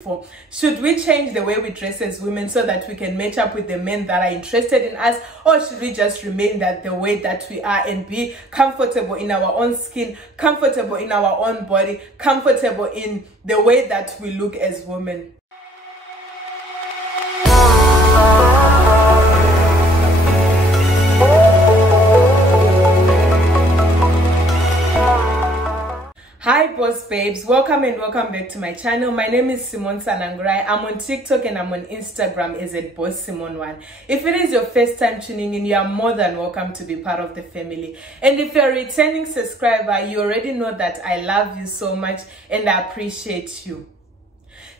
for. Should we change the way we dress as women so that we can match up with the men that are interested in us, or should we just remain the way that we are and be comfortable in our own skin, comfortable in our own body, comfortable in the way that we look as women? Hi boss babes, welcome back to my channel. My name is Simonesanangurai. I'm on TikTok and I'm on Instagram as @bosssimone1. If it is your first time tuning in, you are more than welcome to be part of the family. And if you're a returning subscriber, you already know that I love you so much and I appreciate you.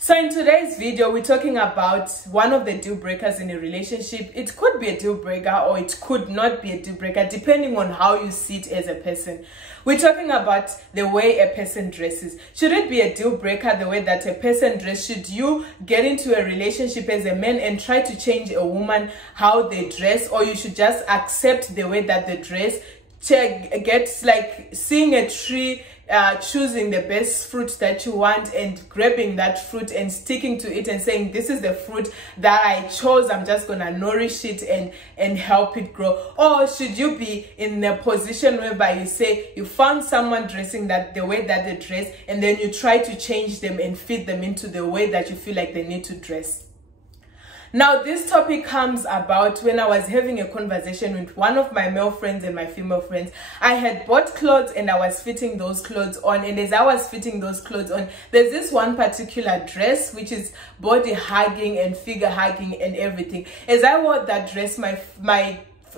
So in today's video, we're talking about one of the deal breakers in a relationship. It could be a deal breaker or it could not be a deal breaker, depending on how you see it as a person. We're talking about the way a person dresses. Should it be a deal breaker, the way that a person dresses? Should you get into a relationship as a man and try to change a woman how they dress, or you should just accept the way that they dress? Get like seeing a tree, choosing the best fruit that you want and grabbing that fruit and sticking to it and saying, this is the fruit that I chose, I'm just gonna nourish it and help it grow? Or should you be in a position whereby you say you found someone dressing that the way that they dress, and then you try to change them and fit them into the way that you feel like they need to dress? Now, this topic comes about when I was having a conversation with one of my male friends and my female friends. I had bought clothes and I was fitting those clothes on, and as I was fitting those clothes on, there's this one particular dress which is body hugging and figure hugging and everything. As I wore that dress, my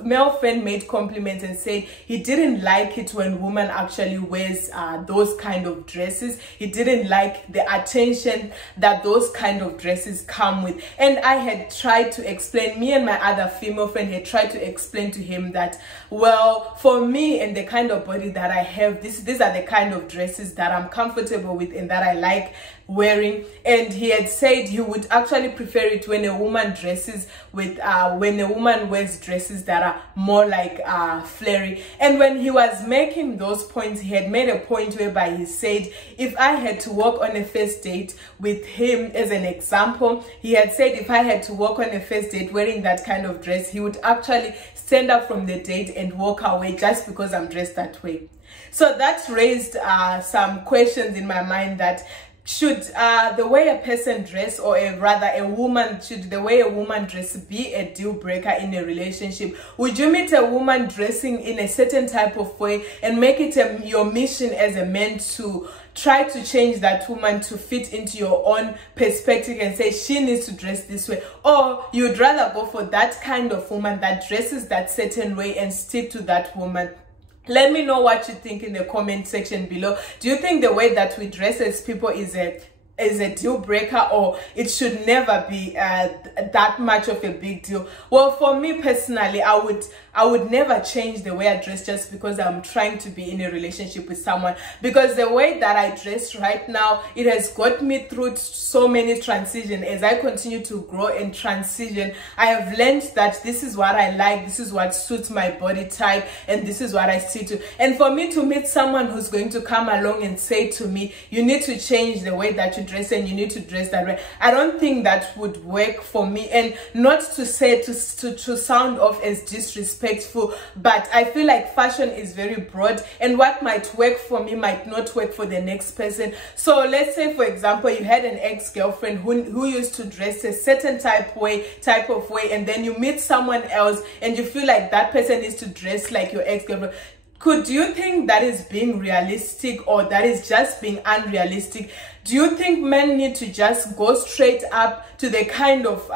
male friend made compliments and said he didn't like it when woman actually wears those kind of dresses. He didn't like the attention that those kind of dresses come with. And I had tried to explain, me and my other female friend had tried to explain to him that, well, for me and the kind of body that I have, these are the kind of dresses that I'm comfortable with and that I like wearing. And he had said he would actually prefer it when a woman dresses with when a woman wears dresses that are more like flary. And when he was making those points, he had made a point whereby he said, if I had to walk on a first date with him, as an example, he had said if I had to walk on a first date wearing that kind of dress, he would actually stand up from the date and walk away just because I'm dressed that way. So that raised some questions in my mind, that should the way a person dress, or rather a woman, should the way a woman dress be a deal breaker in a relationship? Would you meet a woman dressing in a certain type of way and make it your mission as a man to try to change that woman to fit into your own perspective and say she needs to dress this way? Or you'd rather go for that kind of woman that dresses that certain way and stick to that woman? Let me know what you think in the comment section below. Do you think the way that we dress as people is a deal breaker, or it should never be that much of a big deal? Well, for me personally, I would never change the way I dress just because I'm trying to be in a relationship with someone, because the way that I dress right now, it has got me through so many transitions. As I continue to grow and transition, I have learned that this is what I like, this is what suits my body type, and this is what I stick to. And for me to meet someone who's going to come along and say to me, you need to change the way that you dress and you need to dress that way, I don't think that would work for me. And not to say to sound off as disrespectful, but I feel like fashion is very broad, and what might work for me might not work for the next person. So let's say, for example, you had an ex-girlfriend who used to dress a certain type of way, and then you meet someone else and you feel like that person needs to dress like your ex-girlfriend. Could you think that is being realistic, or that is just being unrealistic? Do you think men need to just go straight up to the kind of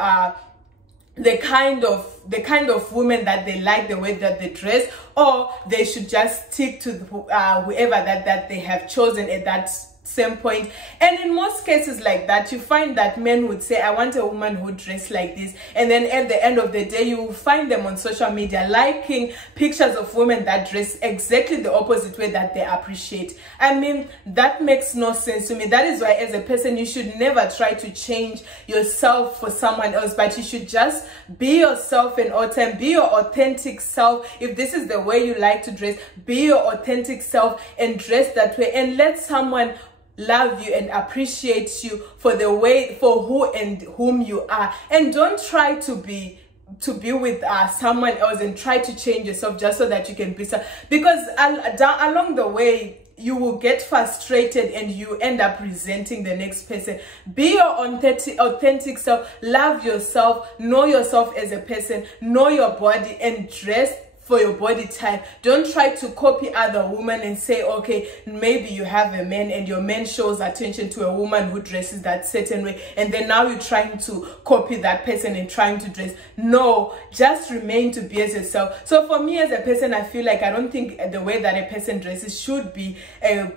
women that they like, the way that they dress, or they should just stick to whoever that they have chosen at that same point? And in most cases like that, you find that men would say, I want a woman who dress like this, and then at the end of the day, you will find them on social media liking pictures of women that dress exactly the opposite way that they appreciate. I mean, that makes no sense to me. That is why, as a person, you should never try to change yourself for someone else, but you should just be yourself in all time. Be your authentic self. If this is the way you like to dress, be your authentic self and dress that way, and let someone love you and appreciate you for the way, for who and whom you are. And don't try to be with someone else and try to change yourself just so that you can be because along the way you will get frustrated and you end up resenting the next person. Be your authentic self, love yourself, know yourself as a person, know your body, and dress for your body type. Don't try to copy other women and say, okay, maybe you have a man and your man shows attention to a woman who dresses that certain way, and then now you're trying to copy that person and trying to dress. No, just remain to be as yourself. So for me as a person, I feel like I don't think the way that a person dresses should be a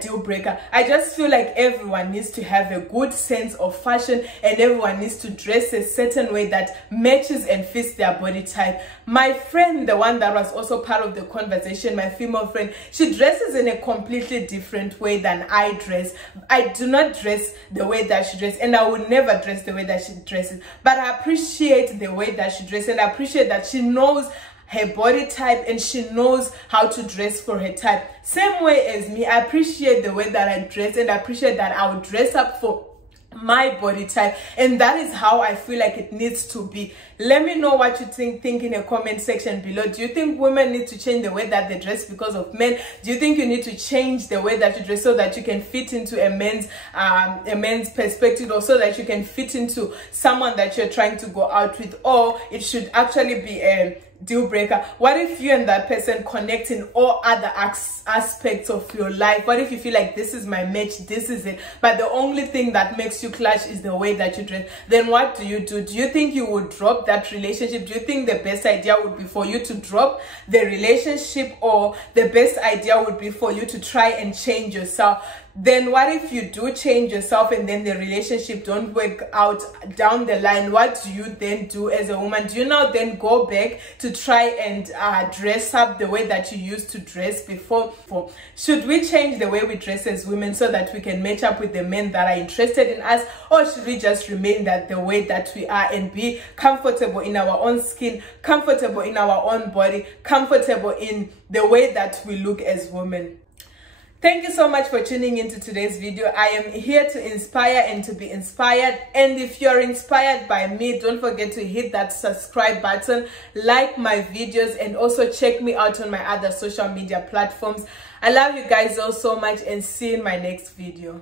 deal breaker. I just feel like everyone needs to have a good sense of fashion, and everyone needs to dress a certain way that matches and fits their body type. My friend, the one that was also part of the conversation, my female friend, she dresses in a completely different way than I dress. I do not dress the way that she dresses, and I would never dress the way that she dresses, but I appreciate the way that she dresses, and I appreciate that she knows her body type and she knows how to dress for her type. Same way as me, I appreciate the way that I dress, and I appreciate that I would dress up for my body type, and that is how I feel like it needs to be. Let me know what you think in a comment section below. Do you think women need to change the way that they dress because of men? Do you think you need to change the way that you dress so that you can fit into a man's perspective, or so that you can fit into someone that you're trying to go out with? Or it should actually be a deal breaker? What if you and that person connect in all other aspects of your life? What if you feel like this is my match, this is it, but the only thing that makes you clash is the way that you dress? Then what do? Do you think you would drop that relationship? Do you think the best idea would be for you to drop the relationship, or the best idea would be for you to try and change yourself? Then what if you do change yourself and then the relationship don't work out down the line? What do you then do as a woman? Do you now then go back to try and dress up the way that you used to dress before? Should we change the way we dress as women so that we can match up with the men that are interested in us? Or should we just remain the way that we are and be comfortable in our own skin, comfortable in our own body, comfortable in the way that we look as women? Thank you so much for tuning into today's video. I am here to inspire and to be inspired. And if you're inspired by me, don't forget to hit that subscribe button, like my videos, and also check me out on my other social media platforms. I love you guys all so much, and see you in my next video.